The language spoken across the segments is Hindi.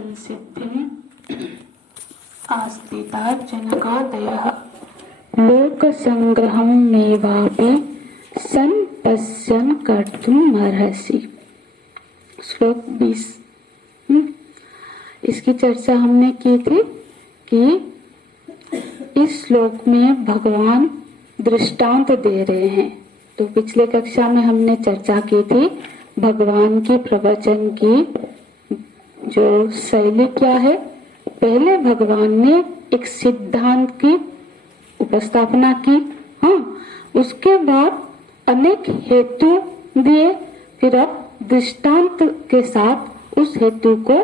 संसिद्धिम् आस्थिता जनकादयः लोकसंग्रहं मेवापि संपश्यन् कर्तुम् अर्हसि। श्लोक 20। इसकी चर्चा हमने की थी कि इस श्लोक में भगवान दृष्टांत दे रहे हैं। तो पिछले कक्षा में हमने चर्चा की थी भगवान की प्रवचन की जो शैली क्या है। पहले भगवान ने एक सिद्धांत की उपस्थापना की, उसके बाद अनेक हेतु दिए, फिर अब दृष्टांत के साथ उस हेतु को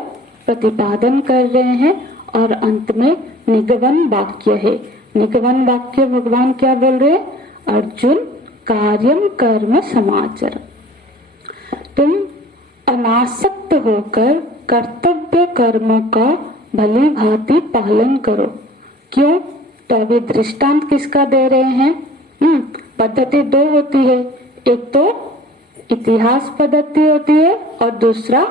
प्रतिपादन कर रहे हैं और अंत में निगमन वाक्य है। निगमन वाक्य भगवान क्या बोल रहे हैं? अर्जुन कार्यम कर्म समाचर, तुम अनासक्त होकर कर्तव्य कर्मों का भली भांति पालन करो। क्यों? तो अभी दृष्टांत किसका दे रहे हैं? पद्धति दो होती है, एक तो इतिहास पद्धति होती है और दूसरा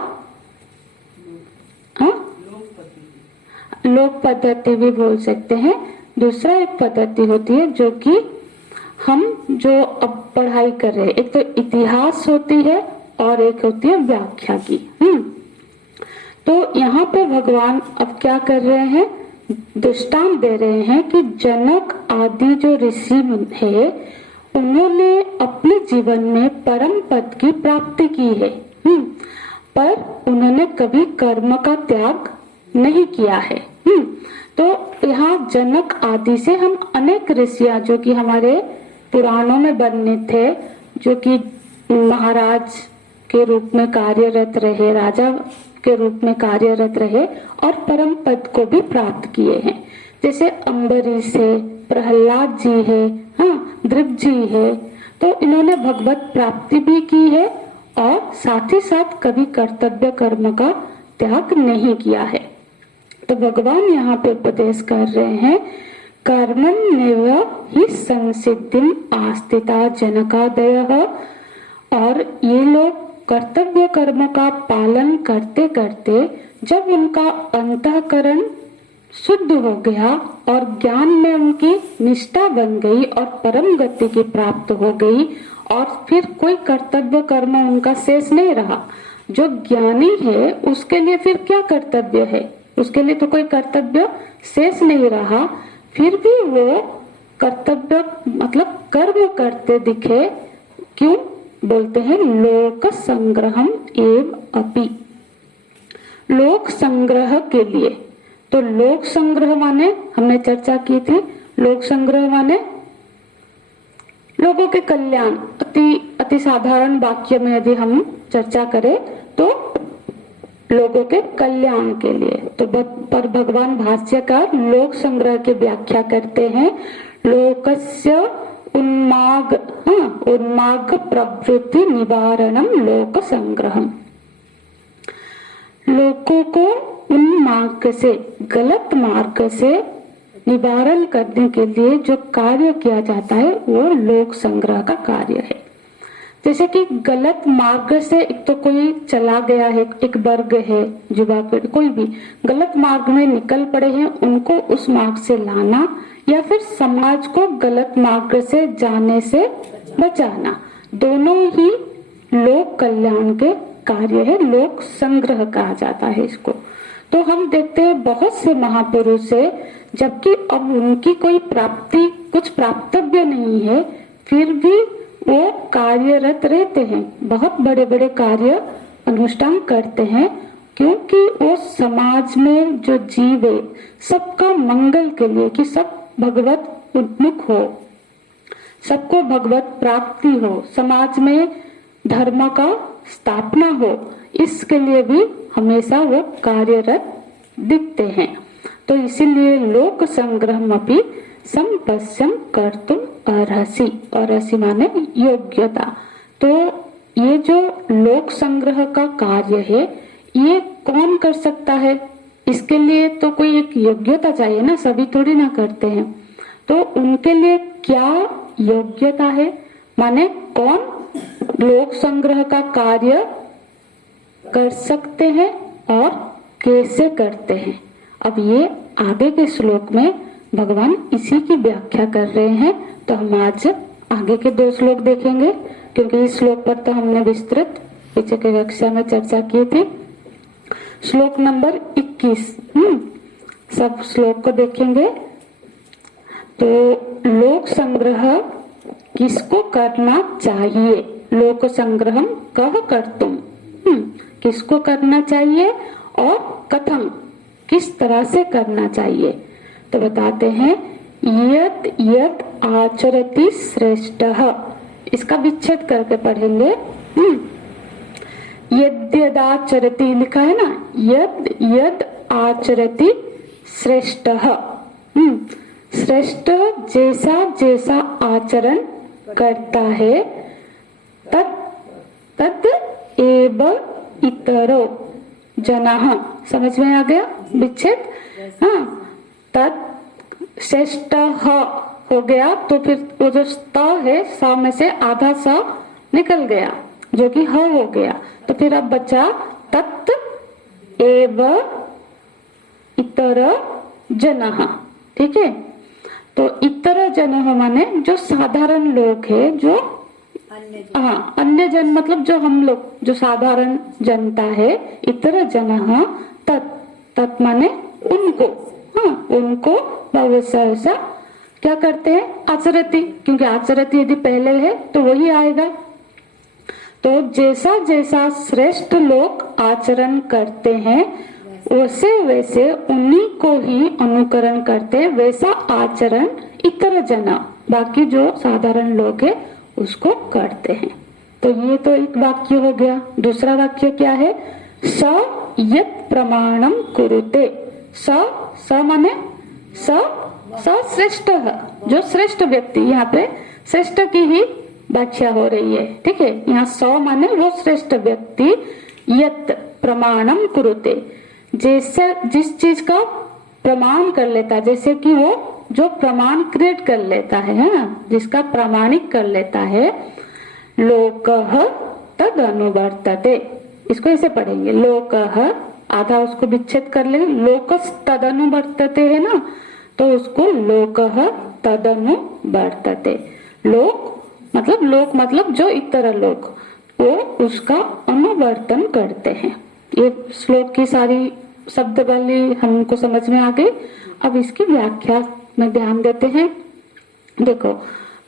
लोक पद्धति भी बोल सकते हैं। दूसरा एक पद्धति होती है जो कि हम जो अब पढ़ाई कर रहे हैं, एक तो इतिहास होती है और एक होती है व्याख्या की। तो यहाँ पे भगवान अब क्या कर रहे हैं? दृष्टांत दे रहे हैं कि जनक आदि जो ऋषि है उन्होंने अपने जीवन में परम पद की प्राप्ति की है, पर उन्होंने कभी कर्म का त्याग नहीं किया है। तो यहाँ जनक आदि से हम अनेक ऋषियां जो कि हमारे पुराणों में वर्णित थे, जो कि महाराज के रूप में कार्यरत रहे, राजा के रूप में कार्यरत रहे और परम पद को भी प्राप्त किए हैं। जैसे अम्बरीश है, प्रहलाद जी है, द्रुप जी है। तो इन्होंने भगवत प्राप्ति भी की है और साथ ही साथ कभी कर्तव्य कर्म का त्याग नहीं किया है। तो भगवान यहाँ पे उपदेश कर रहे हैं, कर्मण्येव हि संसिद्धिम् आस्थिता जनकादयः। और ये लोग कर्तव्य कर्म का पालन करते करते जब उनका अंतःकरण शुद्ध हो गया और ज्ञान में उनकी निष्ठा बन गई और परम गति की प्राप्त हो गई और फिर कोई कर्तव्य कर्म उनका शेष नहीं रहा। जो ज्ञानी है उसके लिए फिर क्या कर्तव्य है? उसके लिए तो कोई कर्तव्य शेष नहीं रहा, फिर भी वो कर्तव्य मतलब कर्म करते दिखे। क्यों? बोलते हैं लोक संग्रहम एव अपि, लोक संग्रह के लिए। तो लोक संग्रह माने हमने चर्चा की थी, लोक संग्रह माने लोगों के कल्याण। अति साधारण वाक्य में यदि हम चर्चा करें तो लोगों के कल्याण के लिए। तो पर भगवान भाष्यकार लोक संग्रह की व्याख्या करते हैं, लोकस्य उन्माग प्रवृत्ति निवारणम लोक संग्रहम। लोगों को उन्मार्ग से, गलत मार्ग से निवारण करने के लिए जो कार्य किया जाता है वो लोक संग्रह का कार्य है। जैसे कि गलत मार्ग से एक तो कोई चला गया है, एक वर्ग है, युवा पीढ़ी, कोई भी गलत मार्ग में निकल पड़े हैं, उनको उस मार्ग से लाना या फिर समाज को गलत मार्ग से जाने से बचाना, दोनों ही लोक कल्याण के कार्य है। लोक संग्रह कहा जाता है इसको। तो हम देखते हैं बहुत से महापुरुष है, जबकि अब उनकी कोई प्राप्ति, कुछ प्राप्तव्य नहीं है, फिर भी वो कार्यरत रहते हैं, बहुत बड़े बड़े कार्य अनुष्ठान करते हैं, क्योंकि वो समाज में जो जीव है सबका मंगल के लिए, कि सब भगवत उन्मुख हो, सबको भगवत प्राप्ति हो, समाज में धर्म का स्थापना हो, इसके लिए भी हमेशा वो कार्यरत दिखते हैं। तो इसीलिए लोक संग्रहम अपि संपश्यम कर्तुम अर्हसि। अर्हसि माने योग्यता। तो ये जो लोक संग्रह का कार्य है ये कौन कर सकता है? इसके लिए तो कोई एक योग्यता चाहिए ना, सभी थोड़ी ना करते हैं। तो उनके लिए क्या योग्यता है? माने कौन लोक संग्रह का कार्य कर सकते हैं और कैसे करते हैं। अब ये आगे के श्लोक में भगवान इसी की व्याख्या कर रहे हैं। तो हम आज आगे के 2 श्लोक देखेंगे, क्योंकि इस श्लोक पर तो हमने विस्तृत पीछे की कक्षा में चर्चा की थी। श्लोक नंबर 21, सब श्लोक को देखेंगे। तो लोक संग्रह किसको करना चाहिए, लोक संग्रहम कह करतुम, किसको करना चाहिए और कथम, किस तरह से करना चाहिए। तो बताते हैं, यत यत आचरति श्रेष्ठः, इसका विच्छेद करके पढ़ेंगे। यद्यदाचरति लिखा है ना, यद यद आचरति श्रेष्ठः, श्रेष्ठ जैसा जैसा आचरण करता है, तत् तत् एव इतरो जनाः, समझ में आ गया विच्छेद। हाँ, तत् श्रेष्ठ हो गया, तो फिर वो जो स्त है, स में से आधा स निकल गया जो कि ह हो गया। तो फिर अब बचा तत् एव इतर जनः। ठीक है, तो इतर जनः माने जो साधारण लोग है, जो अन्य जन मतलब जो हम लोग, जो साधारण जनता है। इतर जनः तत्, तत् माने उनको, उनको वैसा क्या करते हैं, आचरति, क्योंकि आचरति यदि पहले है तो वही आएगा। तो जैसा जैसा श्रेष्ठ लोग आचरण करते हैं, वैसे वैसे उन्हीं को ही अनुकरण करते हैं, वैसा आचरण इतर जना, बाकी जो साधारण लोग है उसको करते हैं। तो ये तो एक वाक्य हो गया। दूसरा वाक्य क्या है, स यत् प्रमाणम कुरुते, स माने स श्रेष्ठ, जो श्रेष्ठ व्यक्ति, यहाँ पे श्रेष्ठ की ही व्याख्या हो रही है। ठीक है, यहाँ स माने वो श्रेष्ठ व्यक्ति, यत् प्रमाणम कुरुते, जैसे जिस चीज का प्रमाण कर लेता है, जैसे कि वो जो प्रमाण क्रिएट कर लेता है ना, जिसका प्रमाणिक कर लेता है, लोकः तद अनुवर्तते, इसको ऐसे पढ़ेंगे, लोकः आधा उसको विच्छेद कर लेंगे, लोकस तद अनुवर्तते है ना, तो उसको लोकः तद अनुवर्तते। लोक मतलब जो इतर लोग, वो उसका अनुवर्तन करते हैं। ये श्लोक की सारी शब्द वाली हमको समझ में आ गई। अब इसकी व्याख्या में ध्यान देते हैं। देखो,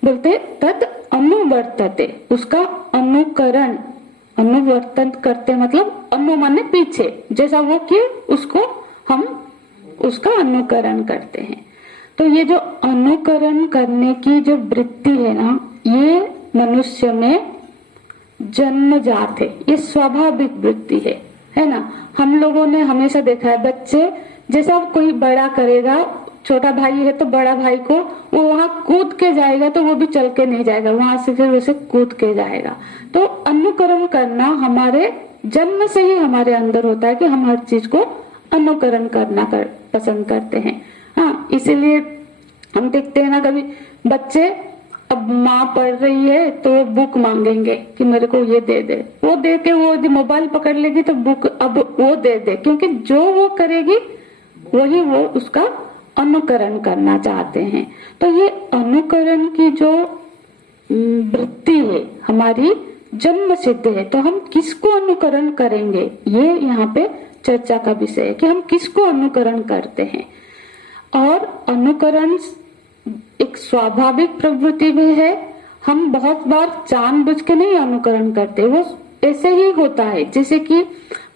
बोलते तद अनुवर्तते, उसका अनुकरण, अनुवर्तन करते मतलब अनु माने पीछे, जैसा वो किए उसको हम उसका अनुकरण करते हैं। तो ये जो अनुकरण करने की जो वृत्ति है ना, ये मनुष्य में जन्मजात है, ये स्वाभाविक वृत्ति है ना। हम लोगों ने हमेशा देखा है, बच्चे जैसा कोई बड़ा करेगा, छोटा भाई है तो बड़ा भाई को वो वहां कूद के जाएगा तो वो भी चल के नहीं जाएगा, वहां से फिर वैसे कूद के जाएगा। तो अनुकरण करना हमारे जन्म से ही हमारे अंदर होता है कि हम हर चीज को अनुकरण करना पसंद करते हैं। हाँ, इसीलिए हम देखते हैं ना, कभी बच्चे, अब माँ पढ़ रही है तो वो बुक मांगेंगे कि मेरे को ये दे दे, वो दे के वो यदि मोबाइल पकड़ लेगी तो बुक अब वो दे दे, क्योंकि जो वो करेगी वही वो उसका अनुकरण करना चाहते हैं। तो ये अनुकरण की जो वृत्ति है हमारी जन्म सिद्ध है। तो हम किसको अनुकरण करेंगे, ये यहाँ पे चर्चा का विषय है कि हम किसको अनुकरण करते हैं। और अनुकरण एक स्वाभाविक प्रवृत्ति भी है, हम बहुत बार जानबूझ के नहीं अनुकरण करते, वो ऐसे ही होता है। जैसे कि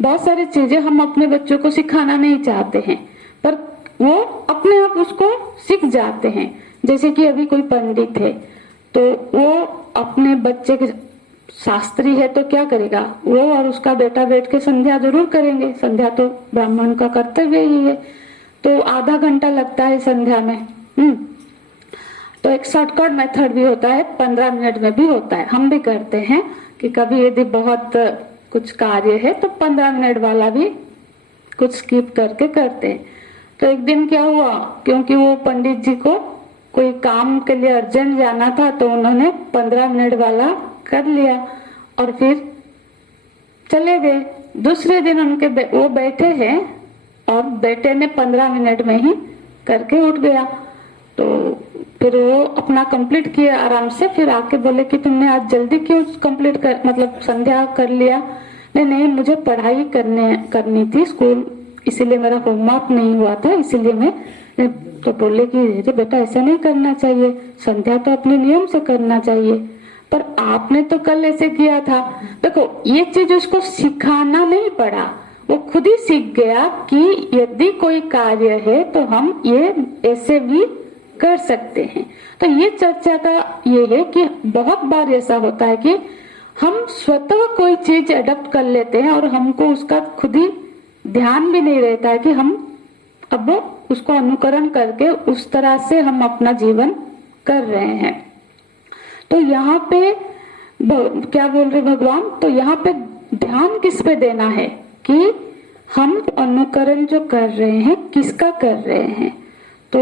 बहुत सारी चीजें हम अपने बच्चों को सिखाना नहीं चाहते हैं, पर वो अपने आप उसको सीख जाते हैं। जैसे कि अभी कोई पंडित है तो वो अपने बच्चे के, शास्त्री है तो क्या करेगा, वो और उसका बेटा बैठ के संध्या जरूर करेंगे, संध्या तो ब्राह्मण का कर्तव्य ही है। तो आधा घंटा लगता है संध्या में। तो एक शॉर्टकट मेथड भी होता है, 15 मिनट में भी होता है। हम भी करते हैं कि कभी यदि बहुत कुछ कार्य है तो 15 मिनट वाला भी कुछ स्किप करके करते हैं। तो एक दिन क्या हुआ, क्योंकि वो पंडित जी को कोई काम के लिए अर्जेंट जाना था तो उन्होंने 15 मिनट वाला कर लिया और फिर चले गए। दूसरे दिन उनके वो बैठे हैं बेटे ने 15 मिनट में ही करके उठ गया। तो फिर वो अपना कंप्लीट किया आराम से, फिर आके बोले कि तुमने आज जल्दी क्यों कंप्लीट कर, मतलब संध्या कर लिया? नहीं, मुझे पढ़ाई करनी थी स्कूल, इसीलिए मेरा होमवर्क नहीं हुआ था, इसीलिए मैं। तो बोले कि बेटा ऐसा नहीं करना चाहिए, संध्या तो अपने नियम से करना चाहिए, पर आपने तो कल ऐसे किया था। देखो, ये चीज उसको सिखाना नहीं पड़ा, वो खुद ही सीख गया कि यदि कोई कार्य है तो हम ये ऐसे भी कर सकते हैं। तो ये चर्चा का ये है कि बहुत बार ऐसा होता है कि हम स्वतः कोई चीज अडॉप्ट कर लेते हैं और हमको उसका खुद ही ध्यान भी नहीं रहता है कि हम अब उसको अनुकरण करके उस तरह से हम अपना जीवन कर रहे हैं। तो यहाँ पे क्या बोल रहे भगवान? तो यहाँ पे ध्यान किस पे देना है कि हम अनुकरण जो कर रहे हैं किसका कर रहे हैं? तो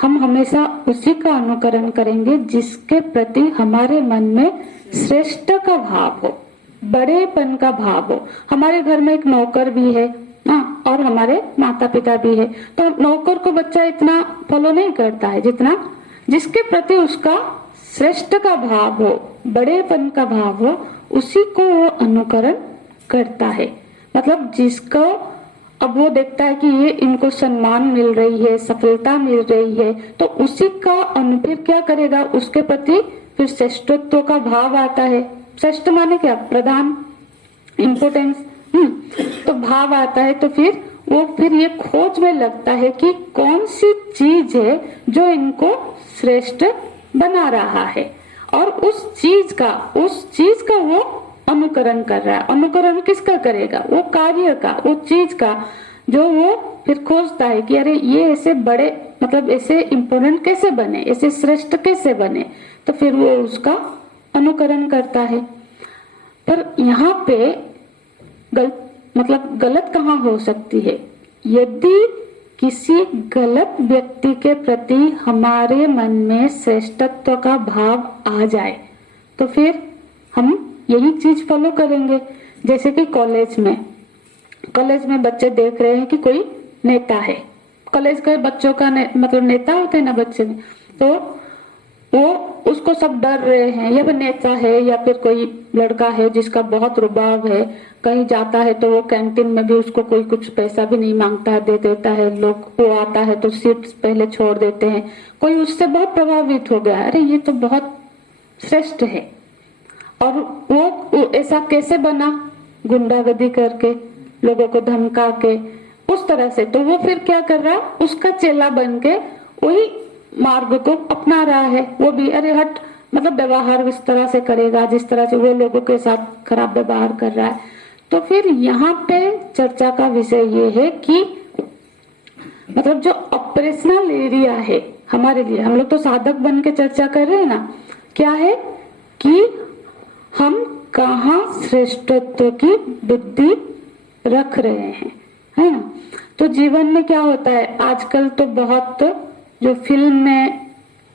हम हमेशा उसी का अनुकरण करेंगे जिसके प्रति हमारे मन में श्रेष्ठ का भाव हो, बड़ेपन का भाव हो। हमारे घर में एक नौकर भी है और हमारे माता पिता भी है, तो नौकर को बच्चा इतना फॉलो नहीं करता है जितना जिसके प्रति उसका श्रेष्ठ का भाव हो, बड़ेपन का भाव हो, उसी को वो अनुकरण करता है। मतलब जिसको अब वो देखता है कि ये इनको सम्मान मिल रही है, सफलता मिल रही है, तो उसी का फिर क्या करेगा? उसके प्रति फिर श्रेष्ठत्व का भाव आता है। श्रेष्ठ माने क्या? प्रधान, इम्पोर्टेंस। तो भाव आता है, तो फिर ये खोज में लगता है कि कौन सी चीज है जो इनको श्रेष्ठ बना रहा है, और उस चीज का वो अनुकरण कर रहा है। अनुकरण किसका करेगा? वो कार्य का, वो चीज का, जो वो फिर खोजता है कि अरे ये ऐसे बड़े, मतलब ऐसे इम्पोर्टेंट कैसे बने, ऐसे श्रेष्ठ कैसे बने, तो फिर वो उसका अनुकरण करता है। पर यहाँ पे गलत कहाँ हो सकती है? यदि किसी गलत व्यक्ति के प्रति हमारे मन में श्रेष्ठत्व का भाव आ जाए तो फिर हम यही चीज फॉलो करेंगे। जैसे कि कॉलेज में बच्चे देख रहे हैं कि कोई नेता है, कॉलेज के बच्चों का मतलब नेता होते हैं ना बच्चे में, तो वो उसको सब डर रहे हैं, या फिर नेता है या फिर कोई लड़का है जिसका बहुत रुबाब है, कहीं जाता है तो वो कैंटीन में भी उसको कोई कुछ पैसा भी नहीं मांगता है, दे देता है। लोग वो आता है तो सीट पहले छोड़ देते हैं। कोई उससे बहुत प्रभावित हो गया, अरे ये तो बहुत श्रेष्ठ है, और वो ऐसा कैसे बना? गुंडागर्दी करके, लोगों को धमका के, उस तरह से। तो वो फिर क्या कर रहा? उसका चेला बन के वही मार्ग को अपना रहा है। वो भी अरे हट, मतलब व्यवहार इस तरह से करेगा जिस तरह से वो लोगों के साथ खराब व्यवहार कर रहा है। तो फिर यहाँ पे चर्चा का विषय ये है कि मतलब जो ऑपरेशनल एरिया है हमारे लिए, हम लोग तो साधक बन के चर्चा कर रहे हैं ना, क्या है कि हम कहाँ श्रेष्ठत्व की बुद्धि रख रहे हैं, है ना? तो जीवन में क्या होता है आजकल, तो बहुत जो फिल्म में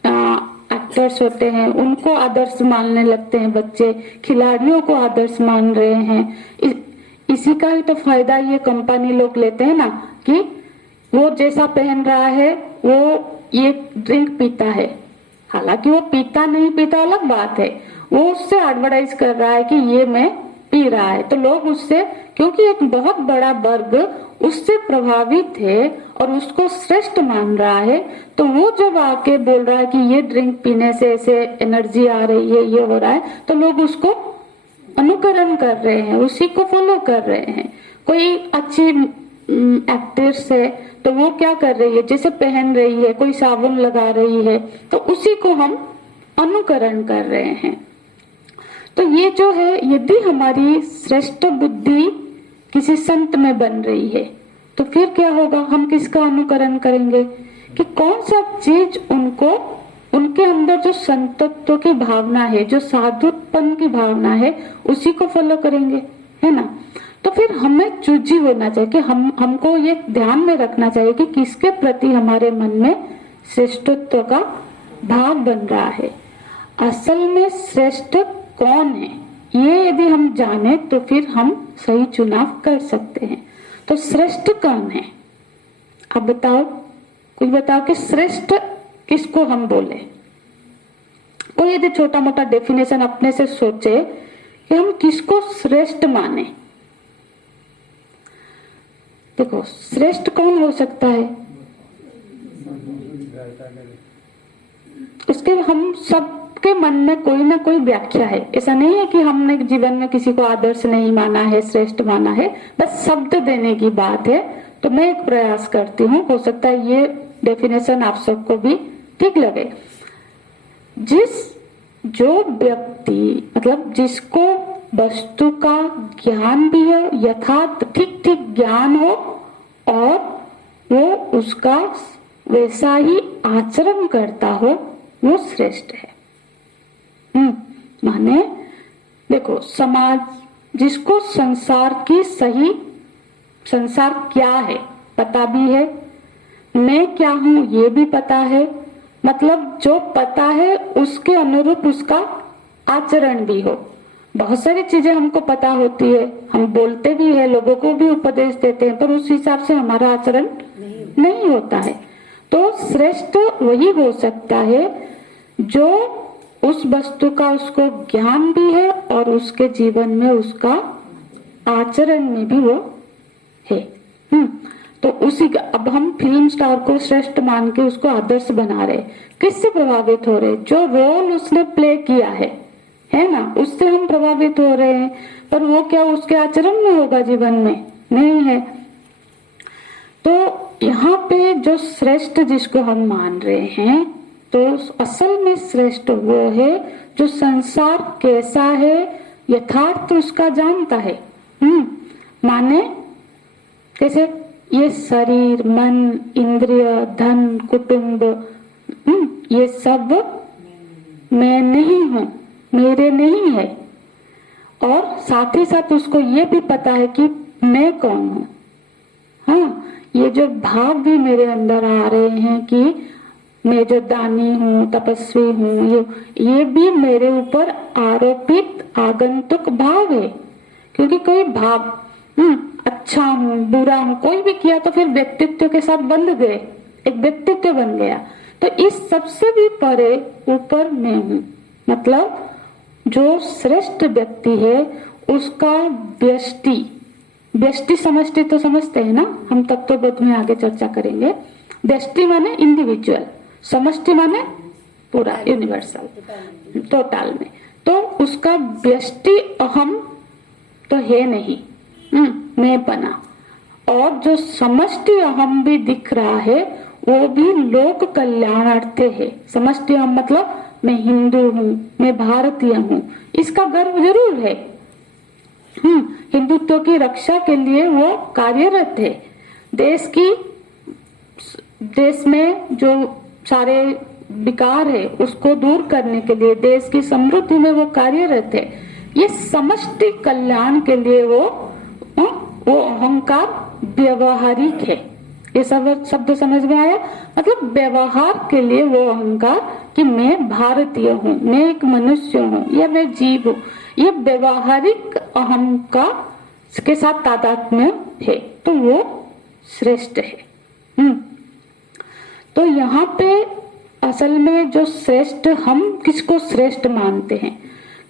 एक्टर्स होते हैं उनको आदर्श मानने लगते हैं बच्चे, खिलाड़ियों को आदर्श मान रहे हैं। इसी का ही तो फायदा ये कंपनी लोग लेते हैं ना, कि वो जैसा पहन रहा है वो ये ड्रिंक पीता है, हालांकि वो पीता नहीं पीता अलग बात है, वो उससे एडवर्टाइज कर रहा है कि ये मैं पी रहा है। तो लोग उससे, क्योंकि एक बहुत बड़ा वर्ग उससे प्रभावित है और उसको श्रेष्ठ मान रहा है, तो वो जब आके बोल रहा है कि ये ड्रिंक पीने से ऐसे एनर्जी आ रही है, ये हो रहा है, तो लोग उसको अनुकरण कर रहे हैं, उसी को फॉलो कर रहे हैं। कोई अच्छी एक्ट्रेस है तो वो क्या कर रही है, जैसे पहन रही है, कोई साबुन लगा रही है, तो उसी को हम अनुकरण कर रहे हैं। तो ये जो है, यदि हमारी श्रेष्ठ बुद्धि किसी संत में बन रही है तो फिर क्या होगा? हम किसका अनुकरण करेंगे कि कौन सा चीज उनको, उनके अंदर जो संतत्व की भावना है, जो साधुत्वपन की भावना है, उसी को फॉलो करेंगे, है ना? तो फिर हमें चूजी होना चाहिए कि हमको ये ध्यान में रखना चाहिए कि किसके प्रति हमारे मन में श्रेष्ठत्व का भाव बन रहा है। असल में श्रेष्ठ कौन है ये यदि हम जाने तो फिर हम सही चुनाव कर सकते हैं। तो श्रेष्ठ कौन है? अब बताओ, कोई बताओ कि श्रेष्ठ किसको हम बोले? कोई यदि छोटा मोटा डेफिनेशन अपने से सोचे कि हम किसको श्रेष्ठ माने। देखो, श्रेष्ठ कौन हो सकता है? उसके हम सबके मन में कोई ना कोई व्याख्या है। ऐसा नहीं है कि हमने जीवन में किसी को आदर्श नहीं माना है, श्रेष्ठ माना है, बस शब्द देने की बात है। तो मैं एक प्रयास करती हूँ, हो सकता है ये डेफिनेशन आप सबको भी ठीक लगे। जो व्यक्ति मतलब जिसको वस्तु का ज्ञान भी हो, यथार्थ ठीक ठीक ज्ञान हो, और वो उसका वैसा ही आचरण करता हो, वो श्रेष्ठ है। माने देखो, समाज जिसको संसार की सही, संसार क्या है पता भी है, मैं क्या हूं ये भी पता है, मतलब जो पता है उसके अनुरूप उसका आचरण भी हो। बहुत सारी चीजें हमको पता होती है, हम बोलते भी है, लोगों को भी उपदेश देते हैं, पर उस हिसाब से हमारा आचरण नहीं होता है। तो श्रेष्ठ वही हो सकता है जो उस वस्तु का उसको ज्ञान भी है और उसके जीवन में उसका आचरण में भी वो है। तो उसी का अब हम फिल्म स्टार को श्रेष्ठ मान के उसको आदर्श बना रहे। किससे प्रभावित हो रहे? जो रोल उसने प्ले किया है ना, उससे हम प्रभावित हो रहे हैं। पर वो क्या उसके आचरण में होगा? जीवन में नहीं है। तो यहाँ पे जो श्रेष्ठ जिसको हम मान रहे हैं, तो असल में श्रेष्ठ वो है जो संसार कैसा है यथार्थ उसका जानता है। माने कैसे? ये शरीर, मन, इंद्रिय, धन, कुटुंब, ये सब मैं नहीं हूं, मेरे नहीं है। और साथ ही साथ उसको ये भी पता है कि मैं कौन हूं। हाँ, ये जो भाव भी मेरे अंदर आ रहे हैं कि मैं जो दानी हूँ, तपस्वी हूँ, ये भी मेरे ऊपर आरोपित आगंतुक भाव है। क्योंकि कोई भाव अच्छा हूँ, बुरा हूँ, कोई भी किया तो फिर व्यक्तित्व के साथ बंध गए, एक व्यक्तित्व बन गया। तो इस सबसे भी परे ऊपर मैं हूँ। मतलब जो श्रेष्ठ व्यक्ति है उसका व्यष्टि समष्टि तो समझते हैं ना, हम तत्वबोध में आगे चर्चा करेंगे। व्यष्टि माने इंडिविजुअल, समष्टि माने पूरा यूनिवर्सल, टोटल में। तो उसका व्यष्टि अहम तो है नहीं, मैं बना। और जो समष्टि अहम भी दिख रहा है वो भी लोक कल्याणार्थ है। समष्टि अहम मतलब मैं हिंदू हूँ, मैं भारतीय हूँ, इसका गर्व जरूर है। हिंदुत्व की रक्षा के लिए वो कार्यरत है। देश में जो सारे विकार है उसको दूर करने के लिए, देश की समृद्धि में वो कार्यरत है। ये समष्टि कल्याण के लिए वो अहंकार व्यवहारिक है। ये सब शब्द समझ में आया? मतलब व्यवहार के लिए वो अहंकार कि मैं भारतीय हूँ, मैं एक मनुष्य हूँ, या मैं जीव हूँ, ये व्यवहारिक अहम का के साथ तादात्म्य है, तो वो श्रेष्ठ है। तो यहाँ पे असल में जो श्रेष्ठ, हम किसको श्रेष्ठ मानते हैं?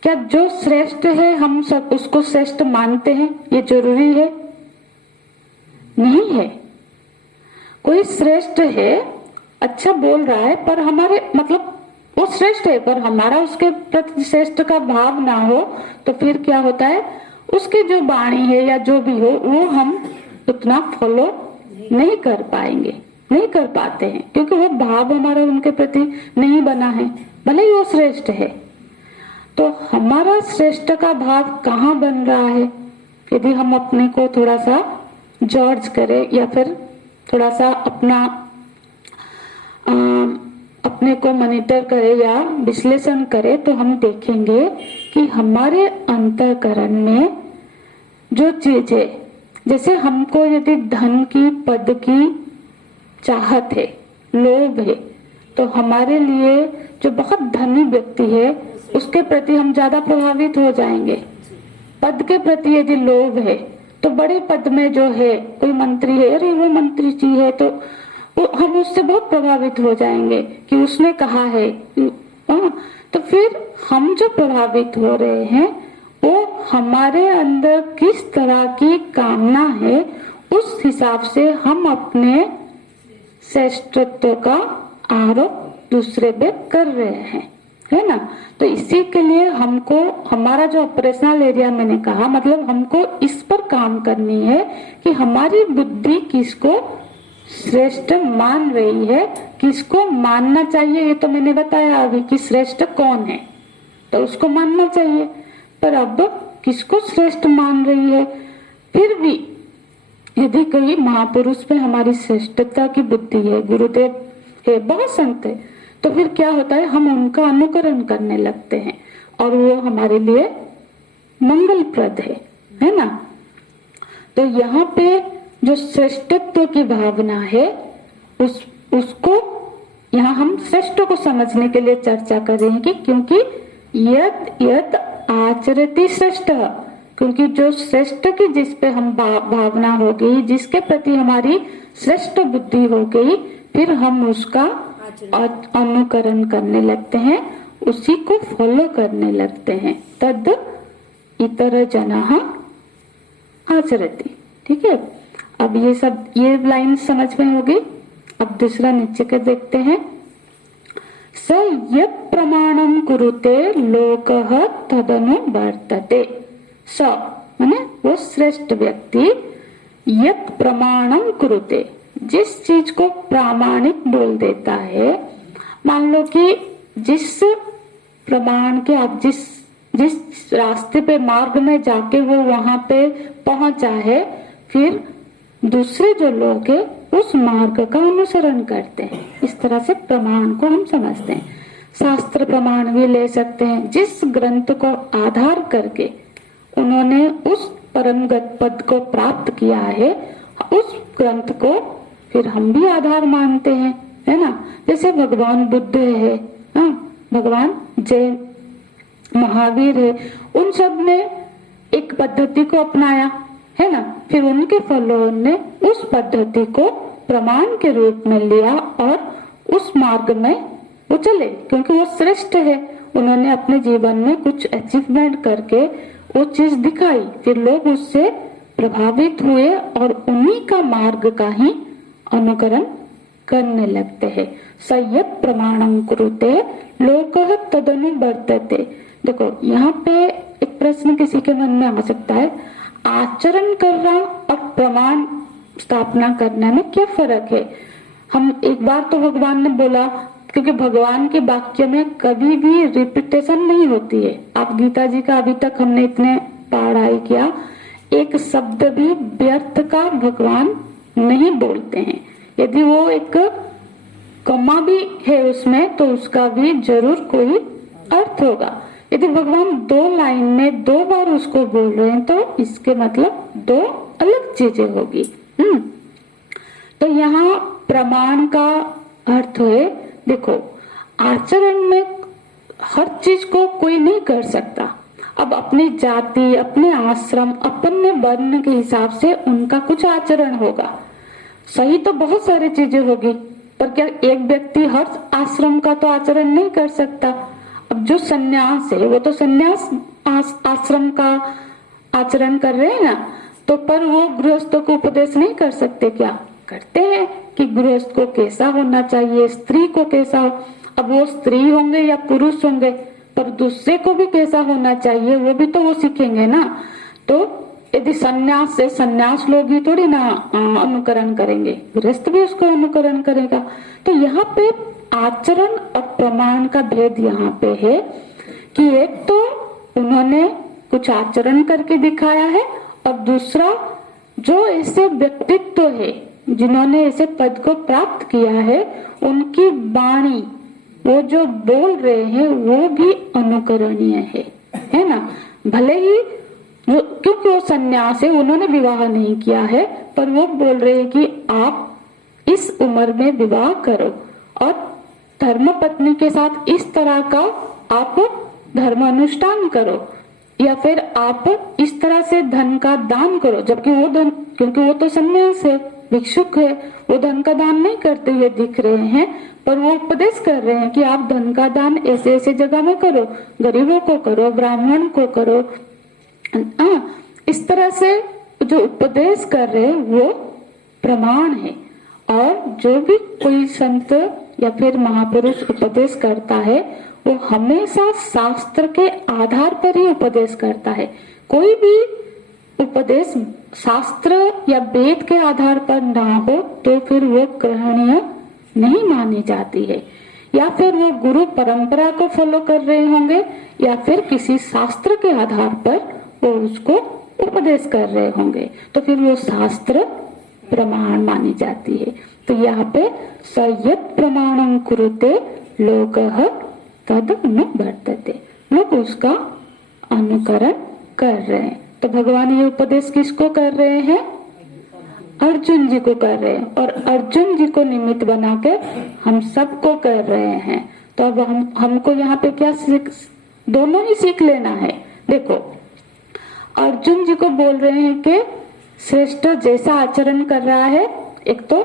क्या जो श्रेष्ठ है हम सब उसको श्रेष्ठ मानते हैं? ये जरूरी है? नहीं है। कोई श्रेष्ठ है, अच्छा बोल रहा है, पर हमारे मतलब वो श्रेष्ठ है, पर हमारा उसके प्रति श्रेष्ठ का भाव ना हो तो फिर क्या होता है? उसकी जो वाणी है या जो भी हो वो हम उतना फॉलो नहीं कर पाएंगे, नहीं कर पाते हैं, क्योंकि वो भाव हमारा उनके प्रति नहीं बना है, भले ही वो श्रेष्ठ है। तो हमारा श्रेष्ठ का भाव कहाँ बन रहा है? यदि हम अपने को थोड़ा सा जॉर्ज करें या फिर थोड़ा सा अपने को मॉनिटर करें या विश्लेषण करें, तो हम देखेंगे कि हमारे अंतःकरण में जो चीज है, जैसे हमको यदि धन की, पद की चाहत है, लोभ है, तो हमारे लिए जो बहुत धनी व्यक्ति है उसके प्रति हम ज्यादा प्रभावित हो जाएंगे। पद के प्रति यदि लोभ है तो बड़े पद में जो है कोई मंत्री है, अरे वो मंत्री जी है, तो हम उससे बहुत प्रभावित हो जाएंगे कि उसने कहा है। तो फिर हम जो प्रभावित हो रहे हैं वो हमारे अंदर किस तरह की कामना है, उस हिसाब से हम अपने श्रेष्ठत्व का आरोप दूसरे पे कर रहे हैं, है ना। तो इसी के लिए हमको हमारा जो ऑपरेशनल एरिया मैंने कहा, मतलब हमको इस पर काम करनी है कि हमारी बुद्धि किसको श्रेष्ठ मान रही है, किसको मानना चाहिए। ये तो मैंने बताया अभी कि श्रेष्ठ कौन है, तो उसको मानना चाहिए। पर अब किसको श्रेष्ठ मान रही है। फिर भी यदि कोई महापुरुष पे हमारी श्रेष्ठता की बुद्धि है, गुरुदेव है, बहुत संत है, तो फिर क्या होता है, हम उनका अनुकरण करने लगते हैं और वो हमारे लिए मंगलप्रद है ना। तो यहाँ पे जो श्रेष्ठत्व की भावना है उसको यहाँ हम श्रेष्ठ को समझने के लिए चर्चा कर रहे हैं कि क्योंकि यत् यत् आचरति श्रेष्ठ, क्योंकि जो श्रेष्ठ की जिस पे हम भावना हो गई, जिसके प्रति हमारी श्रेष्ठ बुद्धि हो गई, फिर हम उसका अनुकरण करने लगते हैं, उसी को फॉलो करने लगते हैं। तद इतर जनाः आचरति। ठीक है, अब ये लाइन समझ में होगी। अब दूसरा नीचे के देखते हैं। स यत् प्रमाणं कुरुते लोकः तदनु वर्तते। स माने वो श्रेष्ठ व्यक्ति, यत् प्रमाणं कुरुते, जिस चीज को प्रामाणिक बोल देता है। मान लो कि जिस प्रमाण के आप जिस रास्ते पे मार्ग में जाके वो वहां पे पहुंचा है, फिर दूसरे जो लोग हैं उस मार्ग का अनुसरण करते हैं। इस तरह से प्रमाण को हम समझते हैं। शास्त्र प्रमाण भी ले सकते हैं, जिस ग्रंथ को आधार करके उन्होंने उस परमगत पद को प्राप्त किया है, उस ग्रंथ को फिर हम भी आधार मानते हैं, है ना। जैसे भगवान बुद्ध है, भगवान जैन, महावीर है, उन सब ने एक पद्धति को अपनाया, है ना। फिर उनके फॉलोअर ने उस पद्धति को प्रमाण के रूप में लिया और उस मार्ग में वो चले, क्योंकि वो श्रेष्ठ है। उन्होंने अपने जीवन में कुछ अचीवमेंट करके वो चीज दिखाई, फिर लोग उससे प्रभावित हुए और उन्हीं का मार्ग का ही अनुकरण करने लगते हैं। संयत प्रमाणं कुरुते लोकः तदनु वर्तते। देखो यहाँ पे एक प्रश्न किसी के मन में आ सकता है, आचरण करना और प्रमाण स्थापना करने में क्या फर्क है। हम एक बार तो भगवान ने बोला, क्योंकि भगवान के वाक्य में कभी भी रिपीटेशन नहीं होती है। आप गीता जी का अभी तक हमने इतने पढ़ाई किया, एक शब्द भी व्यर्थ का भगवान नहीं बोलते हैं। यदि वो एक कमा भी है उसमें, तो उसका भी जरूर कोई अर्थ होगा। यदि भगवान 2 लाइन में 2 बार उसको बोल रहे हैं, तो इसके मतलब 2 अलग चीजें होगी। तो यहाँ प्रमाण का अर्थ है, देखो आचरण में हर चीज को कोई नहीं कर सकता। अब अपनी जाति, अपने आश्रम, अपने वर्ण के हिसाब से उनका कुछ आचरण होगा। सही तो बहुत सारी चीजें होगी, पर क्या एक व्यक्ति हर आश्रम का तो आचरण नहीं कर सकता। अब जो सन्यास है वो तो सन्यास आश्रम का आचरण कर रहे हैं ना, तो पर वो गृहस्थों को उपदेश नहीं कर सकते। क्या करते हैं कि गृहस्थ को कैसा होना चाहिए, स्त्री को कैसा हो। अब वो स्त्री होंगे या पुरुष होंगे, पर दूसरे को भी कैसा होना चाहिए वो भी तो वो सीखेंगे ना। तो यदि सन्यास से सन्यास लोग ही थोड़ी ना अनुकरण करेंगे, गृहस्थ भी उसको अनुकरण करेगा। तो यहाँ पे आचरण और प्रमाण का भेद यहाँ पे है कि एक तो उन्होंने कुछ आचरण करके दिखाया है, और दूसरा जो ऐसे व्यक्तित्व है जिन्होंने ऐसे पद को प्राप्त किया है, उनकी वाणी, वो जो बोल रहे हैं वो भी अनुकरणीय है ना। भले ही क्योंकि वो सन्यास है, उन्होंने विवाह नहीं किया है, पर वो बोल रहे हैं कि आप इस उम्र में विवाह करो और धर्म पत्नी के साथ इस तरह का आप धर्म अनुष्ठान करो। या फिर आप इस तरह से धन का दान करो, जबकि वो धन, क्योंकि वो तो सन्यास है, भिक्षुक है, वो धन का दान नहीं करते हुए दिख रहे हैं, पर वो उपदेश कर रहे हैं कि आप धन का दान ऐसे ऐसे जगह में करो, गरीबों को करो, ब्राह्मण को करो। इस तरह से जो उपदेश कर रहे हैं वो प्रमाण है। और जो भी कोई संत या फिर महापुरुष उपदेश करता है वो हमेशा शास्त्र के आधार पर ही उपदेश करता है। कोई भी उपदेश शास्त्र या वेद के आधार पर ना हो तो फिर वो ग्रहणीय नहीं मानी जाती है। या फिर वो गुरु परंपरा को फॉलो कर रहे होंगे या फिर किसी शास्त्र के आधार पर वो उसको उपदेश कर रहे होंगे, तो फिर वो शास्त्र प्रमाण मानी जाती है। तो यहाँ पे संयत प्रमाणं कुरुते लोकः तद अनुवर्तते, लोग उसका अनुकरण कर रहे हैं। तो भगवान ये उपदेश किसको कर रहे हैं? अर्जुन जी को कर रहे हैं, और अर्जुन जी को निमित्त बना के हम सबको कर रहे हैं। तो अब हमको यहाँ पे क्या सीख, दोनों ही सीख लेना है। देखो, अर्जुन जी को बोल रहे हैं कि श्रेष्ठ जैसा आचरण कर रहा है, एक तो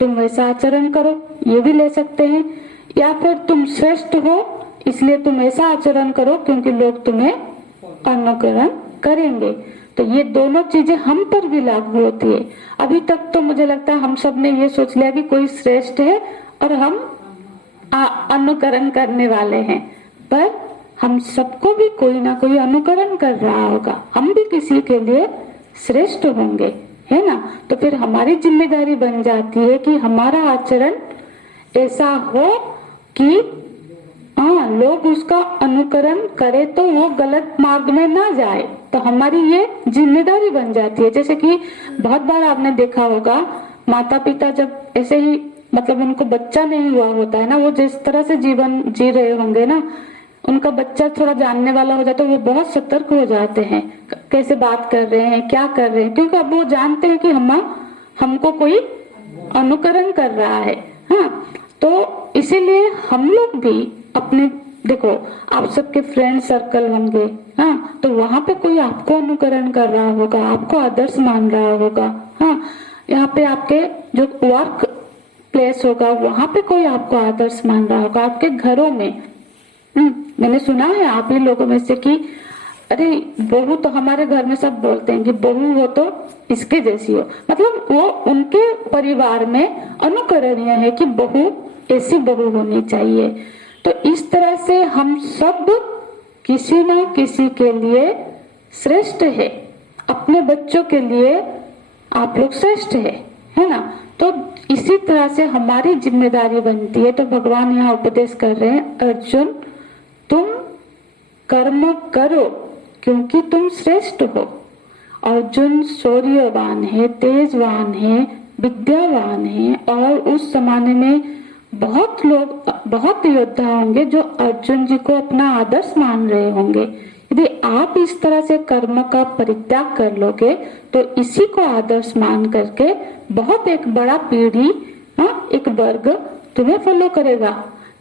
तुम वैसा आचरण करो, ये भी ले सकते हैं, या फिर तुम श्रेष्ठ हो इसलिए तुम ऐसा आचरण करो क्योंकि लोग तुम्हें अनुकरण करेंगे। तो ये दोनों चीजें हम पर भी लागू होती है। अभी तक तो मुझे लगता है हम सब ने ये सोच लिया कि कोई श्रेष्ठ है और हम अनुकरण करने वाले हैं, पर हम सबको भी कोई ना कोई अनुकरण कर रहा होगा, हम भी किसी के लिए श्रेष्ठ होंगे, है ना। तो फिर हमारी जिम्मेदारी बन जाती है कि हमारा आचरण ऐसा हो कि लोग उसका अनुकरण करे तो वो गलत मार्ग में ना जाए। तो हमारी ये जिम्मेदारी बन जाती है। जैसे कि बहुत बार आपने देखा होगा, माता पिता जब ऐसे ही मतलब उनको बच्चा नहीं हुआ होता है ना, वो जिस तरह से जीवन जी रहे होंगे ना, उनका बच्चा थोड़ा जानने वाला हो जाता है, वो बहुत सतर्क हो जाते हैं, कैसे बात कर रहे हैं, क्या कर रहे हैं, क्योंकि अब वो जानते हैं कि हमको कोई अनुकरण कर रहा है। हाँ, तो इसीलिए हम लोग भी अपने, देखो आप सबके फ्रेंड सर्कल होंगे, हाँ, तो वहां पे कोई आपको अनुकरण कर रहा होगा, आपको आदर्श मान रहा होगा। हाँ, यहाँ पे आपके जो वर्क प्लेस होगा वहां पे कोई आपको आदर्श मान रहा होगा, आपके घरों में। मैंने सुना है आप ही लोगों में से कि अरे बहू तो, हमारे घर में सब बोलते हैं कि बहू हो तो इसके जैसी हो, मतलब वो उनके परिवार में अनुकरणीय है कि बहू ऐसी बहू होनी चाहिए। तो इस तरह से हम सब किसी न किसी के लिए श्रेष्ठ है। अपने बच्चों के लिए आप लोग श्रेष्ठ है ना। तो इसी तरह से हमारी जिम्मेदारी बनती है। तो भगवान यहाँ उपदेश कर रहे हैं, अर्जुन तुम कर्म करो क्योंकि तुम श्रेष्ठ हो। अर्जुन शौर्यवान है, तेजवान है, विद्यावान है, और उस जमाने में बहुत लोग, बहुत योद्धा होंगे जो अर्जुन जी को अपना आदर्श मान रहे होंगे। यदि आप इस तरह से कर्म का परित्याग कर लोगे तो इसी को आदर्श मान करके बहुत एक बड़ा पीढ़ी, एक वर्ग तुम्हें फॉलो करेगा।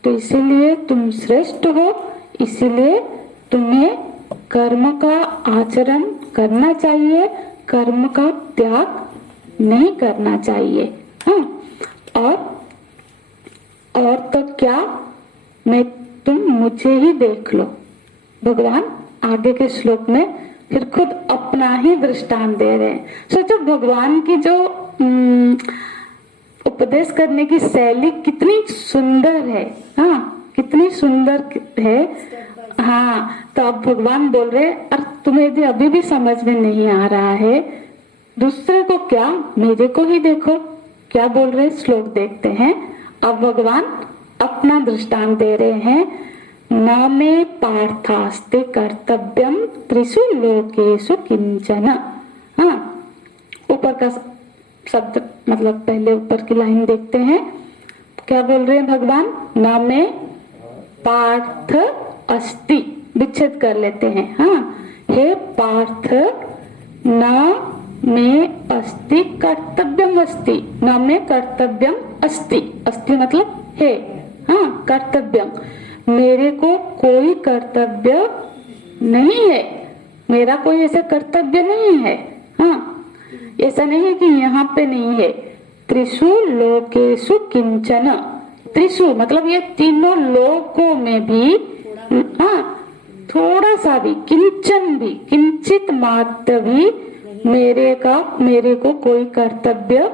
तो इसीलिए तुम श्रेष्ठ हो, इसीलिए तुम्हें कर्म का आचरण करना चाहिए, कर्म का त्याग नहीं करना चाहिए। हाँ, और तो क्या, मैं तुम मुझे ही देख लो। भगवान आगे के श्लोक में फिर खुद अपना ही दृष्टांत दे रहे हैं। सोचो भगवान की जो उपदेश करने की शैली कितनी सुंदर है। हाँ, कितनी सुंदर है। हाँ, तो अब भगवान बोल रहे, और तुम्हें यदि अभी भी समझ में नहीं आ रहा है, दूसरे को क्या, मेरे को ही देखो। क्या बोल रहे, श्लोक देखते हैं। अब भगवान अपना दृष्टांत दे रहे हैं, न मे पार्थास्ते कर्तव्यम त्रिषु लोकेषु किंचन। हाँ, ऊपर का शब्द मतलब पहले ऊपर की लाइन देखते हैं, क्या बोल रहे हैं भगवान, न मे पार्थ अस्ति, विच्छेद कर लेते हैं। हाँ, हे पार्थ, न में अस्ति कर्तव्यम अस्ति, न में कर्तव्यम अस्ति, अस्ति मतलब है। हाँ, कर्तव्यम, मेरे को कोई कर्तव्य नहीं है। मेरा कोई ऐसा कर्तव्य नहीं है। हाँ, ऐसा नहीं है कि यहाँ पे नहीं है। त्रिषु लोकेषु किंचन, त्रिषु मतलब ये तीनों लोकों में भी, हाँ, थोड़ा सा भी, किंचन भी, किंचित मात्र भी मेरे को कोई कर्तव्य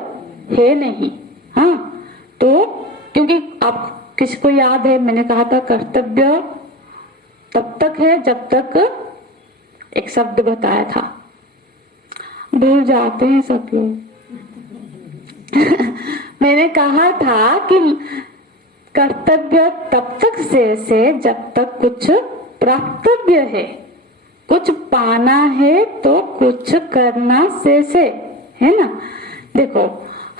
है नहीं। हाँ, तो क्योंकि आप किसी को याद है, मैंने कहा था कर्तव्य तब तक है जब तक एक शब्द बताया था, भूल जाते हैं सब लोग। मैंने कहा था कि कर्तव्य तब तक से जब तक कुछ प्राप्तव्य है, कुछ पाना है तो कुछ करना से है ना। देखो,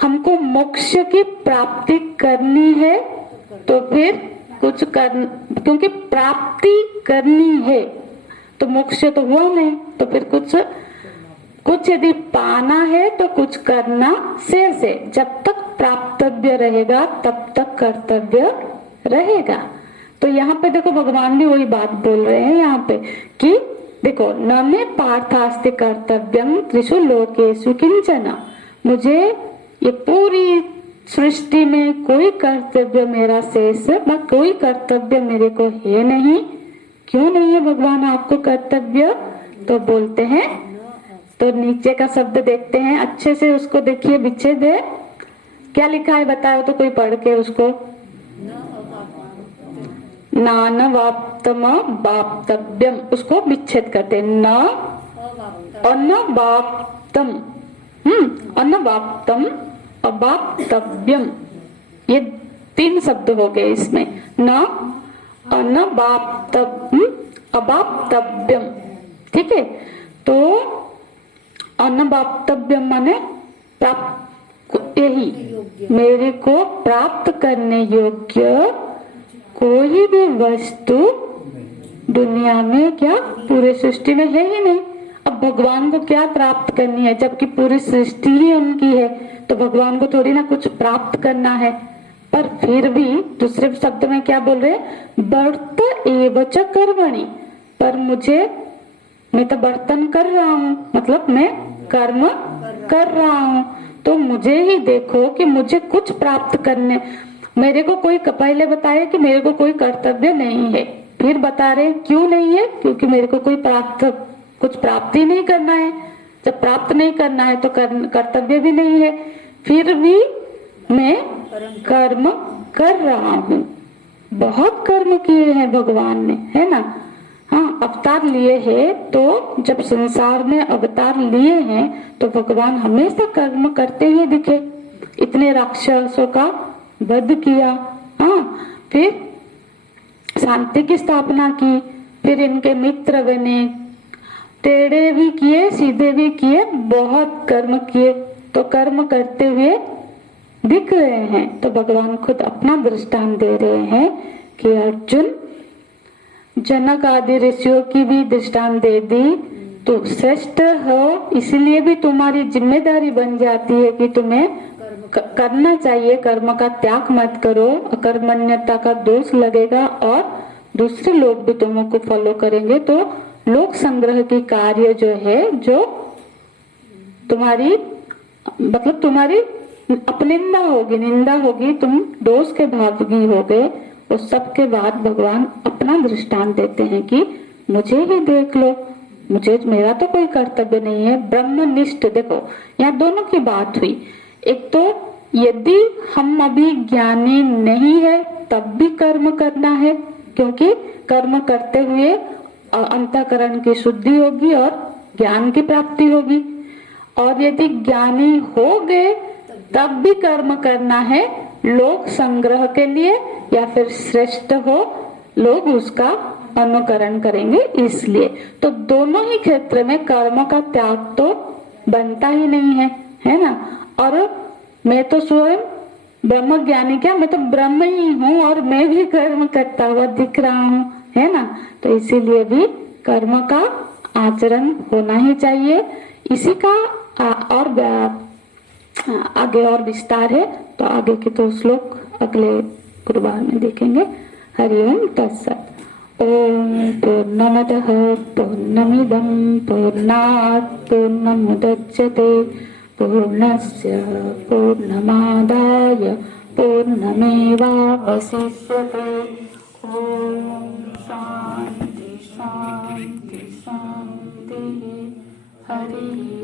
हमको मोक्ष की प्राप्ति करनी है तो फिर कुछ कर, क्योंकि प्राप्ति करनी है तो मोक्ष तो हुआ नहीं, तो फिर कुछ यदि पाना है तो कुछ करना से जब तक प्राप्तव्य रहेगा तब तक कर्तव्य रहेगा। तो यहाँ पे देखो भगवान भी वही बात बोल रहे हैं यहाँ पे कि देखो, न मे पार्थास्ति कर्तव्यम त्रिषु लोकेषु किंचन, मुझे ये पूरी सृष्टि में कोई कर्तव्य मेरा शेष, कोई कर्तव्य मेरे को है नहीं। क्यों नहीं है भगवान आपको कर्तव्य? तो बोलते हैं, तो नीचे का शब्द देखते हैं अच्छे से, उसको देखिए, विच्छेद है, क्या लिखा है बताओ तो कोई पढ़ के उसको। नानवाप्तम वाप्तव्यम, उसको विच्छेद करते, न अनवाप्तम, अनवाप्तम अवाप्तव्यम, ये 3 शब्द हो गए इसमें। न अनवाप्तम अवाप्तव्यम, ठीक है। तो अनवाप्तव्यम माने प्राप्त, यही मेरे को प्राप्त करने योग्य कोई भी वस्तु दुनिया में, क्या पूरे सृष्टि में है ही नहीं। अब भगवान को क्या प्राप्त करनी है, जबकि पूरी सृष्टि ही उनकी है, तो भगवान को थोड़ी ना कुछ प्राप्त करना है। पर फिर भी दूसरे शब्द में क्या बोल रहे, वर्त एवच कर्मणि, पर मैं तो बर्तन कर रहा हूँ, मतलब मैं कर्म कर रहा हूँ, तो मुझे ही देखो कि मुझे कुछ प्राप्त करने, मेरे को कोई, पहले बताया कि मेरे को कोई कर्तव्य नहीं है, फिर बता रहे क्यों नहीं है, क्योंकि मेरे को कोई कुछ प्राप्ति नहीं करना है। जब प्राप्त नहीं करना है तो कर्तव्य भी नहीं है, फिर भी मैं कर्म कर रहा हूँ। बहुत कर्म किए हैं भगवान ने, है ना। हाँ, अवतार लिए हैं, तो जब संसार में अवतार लिए हैं तो भगवान हमेशा कर्म करते हुए दिखे। इतने राक्षसों का वध किया, हाँ, फिर शांति की स्थापना की, फिर इनके मित्र बने, टेढ़े भी किए सीधे भी किए, बहुत कर्म किए, तो कर्म करते हुए दिख रहे हैं। तो भगवान खुद अपना दृष्टांत दे रहे हैं कि अर्जुन, जनक आदि ऋषियों की भी दृष्टांत दे दी, तो श्रेष्ठ हो, इसलिए भी तुम्हारी जिम्मेदारी बन जाती है कि तुम्हें करना चाहिए, कर्म का त्याग मत करो, अकर्मण्यता का दोष लगेगा और दूसरे लोग भी तुमको फॉलो करेंगे, तो लोक संग्रह की कार्य जो है, जो तुम्हारी, मतलब तुम्हारी अपनिंदा होगी, निंदा होगी, तुम दोष के भागी हो गए। उस सब के बाद भगवान अपना दृष्टांत देते हैं कि मुझे ही देख लो, मेरा तो कोई कर्तव्य नहीं है, ब्रह्मनिष्ठ। देखो, यहाँ दोनों की बात हुई। एक तो यदि हम अभी ज्ञानी नहीं है तब भी कर्म करना है, क्योंकि कर्म करते हुए अंतःकरण की शुद्धि होगी और ज्ञान की प्राप्ति होगी। और यदि ज्ञानी हो गए तब भी कर्म करना है, लोक संग्रह के लिए, या फिर श्रेष्ठ हो, लोग उसका अनुकरण करेंगे इसलिए। तो दोनों ही क्षेत्र में कर्म का त्याग तो बनता ही नहीं है ना। और मैं तो स्वयं ब्रह्म ज्ञानी, क्या मैं तो ब्रह्म ही हूँ और मैं भी कर्म करता हुआ दिख रहा हूँ, है ना। तो इसीलिए भी कर्म का आचरण होना ही चाहिए। इसी का और आगे और विस्तार है, तो आगे के 2 श्लोक अगले गुरुवार में देखेंगे। हरिओम तत्सत। ओम पूर्णमदः पूर्णमिदं पूर्णात् पूर्णमुदच्यते पूर्णस्य पूर्णमादाय पूर्णमेवावशिष्यते। ओम शांति शांति शांति। हरि